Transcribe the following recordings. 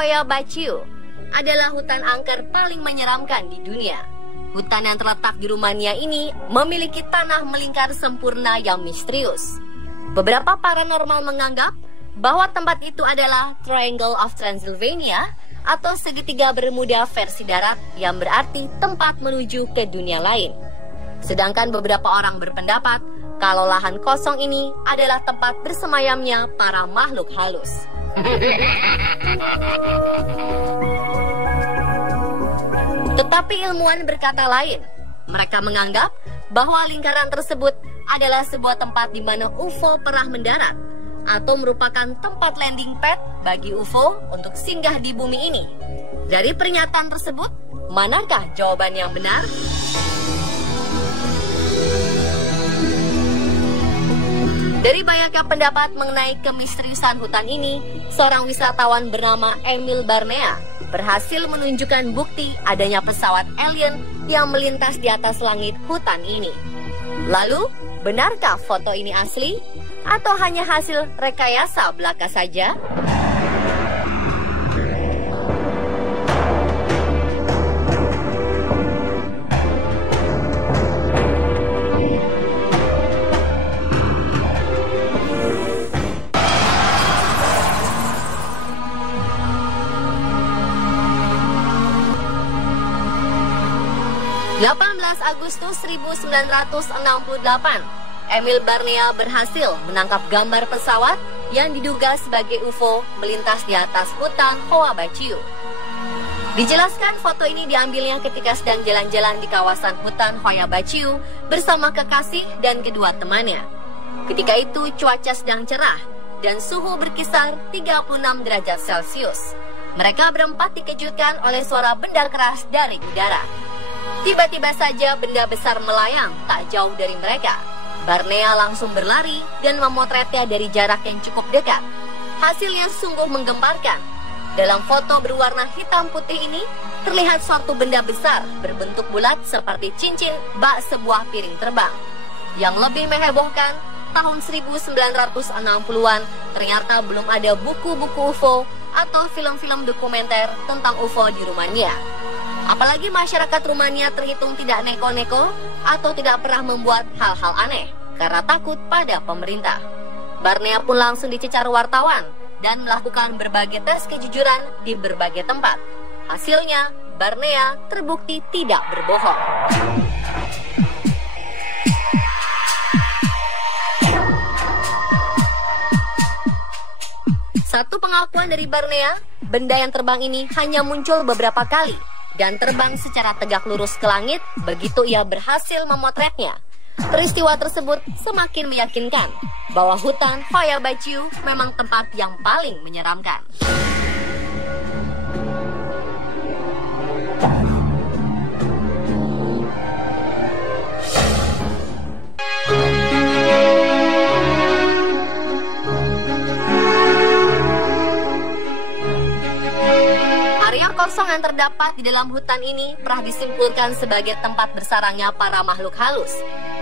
Hoya Baciu adalah hutan angker paling menyeramkan di dunia. Hutan yang terletak di Rumania ini memiliki tanah melingkar sempurna yang misterius. Beberapa paranormal menganggap bahwa tempat itu adalah Triangle of Transylvania atau segitiga Bermuda versi darat, yang berarti tempat menuju ke dunia lain. Sedangkan beberapa orang berpendapat kalau lahan kosong ini adalah tempat bersemayamnya para makhluk halus. Tetapi ilmuwan berkata lain. Mereka menganggap bahwa lingkaran tersebut adalah sebuah tempat di mana UFO pernah mendarat atau merupakan tempat landing pad bagi UFO untuk singgah di bumi ini. Dari pernyataan tersebut, manakah jawaban yang benar? Dari banyaknya pendapat mengenai kemisteriusan hutan ini, seorang wisatawan bernama Emil Barnea berhasil menunjukkan bukti adanya pesawat alien yang melintas di atas langit hutan ini. Lalu, benarkah foto ini asli? Atau hanya hasil rekayasa belaka saja? Agustus 1968, Emil Barnea berhasil menangkap gambar pesawat yang diduga sebagai UFO melintas di atas hutan Hoya Baciu. Dijelaskan foto ini diambilnya ketika sedang jalan-jalan di kawasan hutan Hoya Baciu bersama kekasih dan kedua temannya. Ketika itu cuaca sedang cerah dan suhu berkisar 36 derajat Celcius. Mereka berempat dikejutkan oleh suara benda keras dari udara. Tiba-tiba saja benda besar melayang tak jauh dari mereka. Barnea langsung berlari dan memotretnya dari jarak yang cukup dekat. Hasilnya sungguh menggemparkan. Dalam foto berwarna hitam putih ini, terlihat suatu benda besar berbentuk bulat seperti cincin bak sebuah piring terbang. Yang lebih menghebohkan, tahun 1960-an ternyata belum ada buku-buku UFO atau film-film dokumenter tentang UFO di Rumania. Apalagi masyarakat Rumania terhitung tidak neko-neko atau tidak pernah membuat hal-hal aneh karena takut pada pemerintah. Barnea pun langsung dicecar wartawan dan melakukan berbagai tes kejujuran di berbagai tempat. Hasilnya, Barnea terbukti tidak berbohong. Satu pengakuan dari Barnea, benda yang terbang ini hanya muncul beberapa kali dan terbang secara tegak lurus ke langit begitu ia berhasil memotretnya. Peristiwa tersebut semakin meyakinkan bahwa hutan Hoya Baciu memang tempat yang paling menyeramkan. Kosong yang terdapat di dalam hutan ini pernah disimpulkan sebagai tempat bersarangnya para makhluk halus.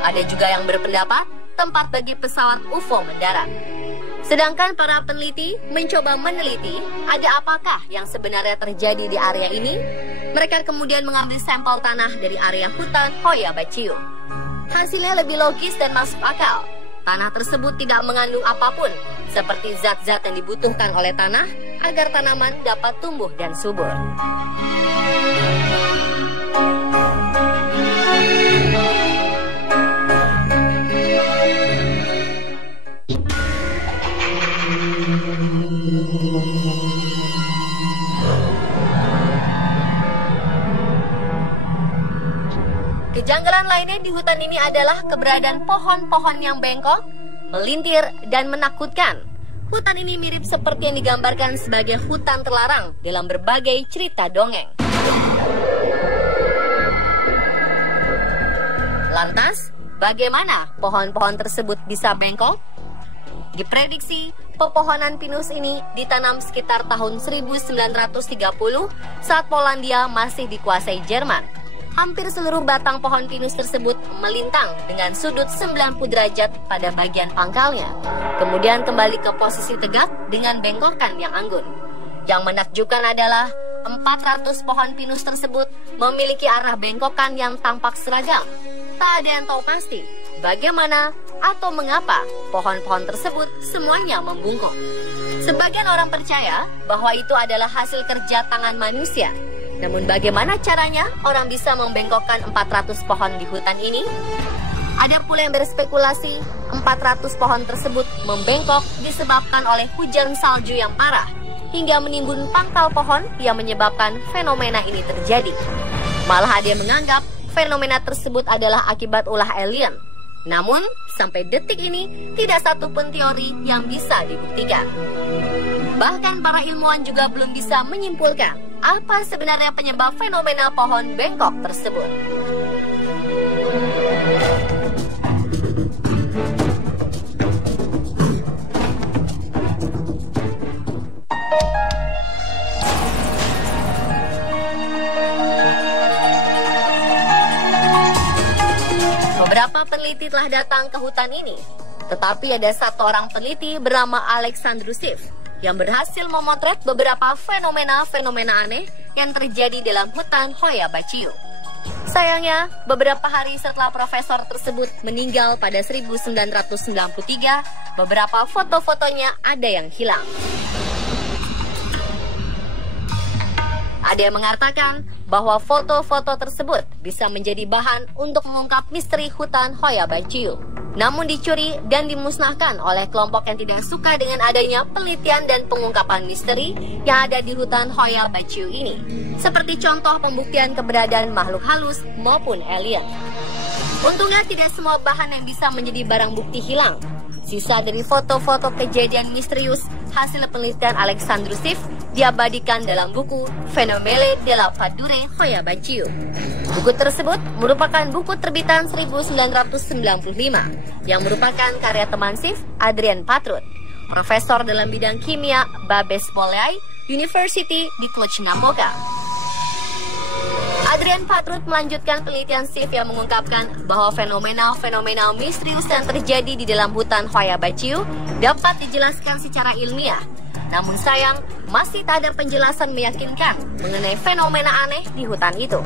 Ada juga yang berpendapat tempat bagi pesawat UFO mendarat. Sedangkan para peneliti mencoba meneliti ada apakah yang sebenarnya terjadi di area ini. Mereka kemudian mengambil sampel tanah dari area hutan Hoya Baciu. Hasilnya lebih logis dan masuk akal. Tanah tersebut tidak mengandung apapun, seperti zat-zat yang dibutuhkan oleh tanah agar tanaman dapat tumbuh dan subur. Kejanggalan lainnya di hutan ini adalah keberadaan pohon-pohon yang bengkok, melintir, dan menakutkan. Hutan ini mirip seperti yang digambarkan sebagai hutan terlarang dalam berbagai cerita dongeng. Lantas, bagaimana pohon-pohon tersebut bisa bengkok? Diprediksi, pepohonan pinus ini ditanam sekitar tahun 1930 saat Polandia masih dikuasai Jerman. Hampir seluruh batang pohon pinus tersebut melintang dengan sudut 90 derajat pada bagian pangkalnya. Kemudian kembali ke posisi tegak dengan bengkokan yang anggun. Yang menakjubkan adalah 400 pohon pinus tersebut memiliki arah bengkokan yang tampak seragam. Tak ada yang tahu pasti bagaimana atau mengapa pohon-pohon tersebut semuanya membungkuk. Sebagian orang percaya bahwa itu adalah hasil kerja tangan manusia. Namun bagaimana caranya orang bisa membengkokkan 400 pohon di hutan ini? Ada pula yang berspekulasi 400 pohon tersebut membengkok disebabkan oleh hujan salju yang parah hingga menimbun pangkal pohon yang menyebabkan fenomena ini terjadi. Malah ada yang menganggap fenomena tersebut adalah akibat ulah alien. Namun, sampai detik ini tidak satu pun teori yang bisa dibuktikan. Bahkan para ilmuwan juga belum bisa menyimpulkan apa sebenarnya penyebab fenomena pohon bengkok tersebut. Beberapa peneliti telah datang ke hutan ini, tetapi ada satu orang peneliti bernama Alexandrusif yang berhasil memotret beberapa fenomena-fenomena aneh yang terjadi dalam hutan Hoya Baciu. Sayangnya, beberapa hari setelah profesor tersebut meninggal pada 1993, beberapa foto-fotonya ada yang hilang. Ada yang mengatakan bahwa foto-foto tersebut bisa menjadi bahan untuk mengungkap misteri hutan Hoya Baciu. Namun dicuri dan dimusnahkan oleh kelompok yang tidak suka dengan adanya penelitian dan pengungkapan misteri yang ada di hutan Hoya Baciu ini. Seperti contoh pembuktian keberadaan makhluk halus maupun alien. Untungnya tidak semua bahan yang bisa menjadi barang bukti hilang. Sisa dari foto-foto kejadian misterius hasil penelitian Alexandrusif diabadikan dalam buku Phénomènes de la Fadouré Hoya Baciu. Buku tersebut merupakan buku terbitan 1995 yang merupakan karya teman Sif, Adrian Patrut, profesor dalam bidang kimia Babes Bolai University di Cluj-Napoca. Adrian Patrut melanjutkan penelitian Sif yang mengungkapkan bahwa fenomena-fenomena misterius yang terjadi di dalam hutan Hoya Baciu dapat dijelaskan secara ilmiah. Namun sayang, masih tak ada penjelasan meyakinkan mengenai fenomena aneh di hutan itu.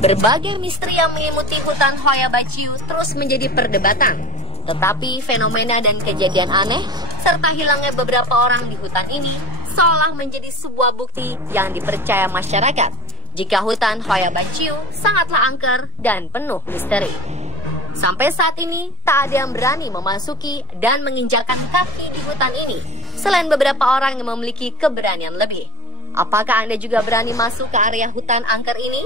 Berbagai misteri yang meliputi hutan Hoya Baciu terus menjadi perdebatan. Tetapi fenomena dan kejadian aneh, serta hilangnya beberapa orang di hutan ini, seolah menjadi sebuah bukti yang dipercaya masyarakat jika hutan Hoya Baciu sangatlah angker dan penuh misteri. Sampai saat ini, tak ada yang berani memasuki dan menginjakan kaki di hutan ini, selain beberapa orang yang memiliki keberanian lebih. Apakah Anda juga berani masuk ke area hutan angker ini?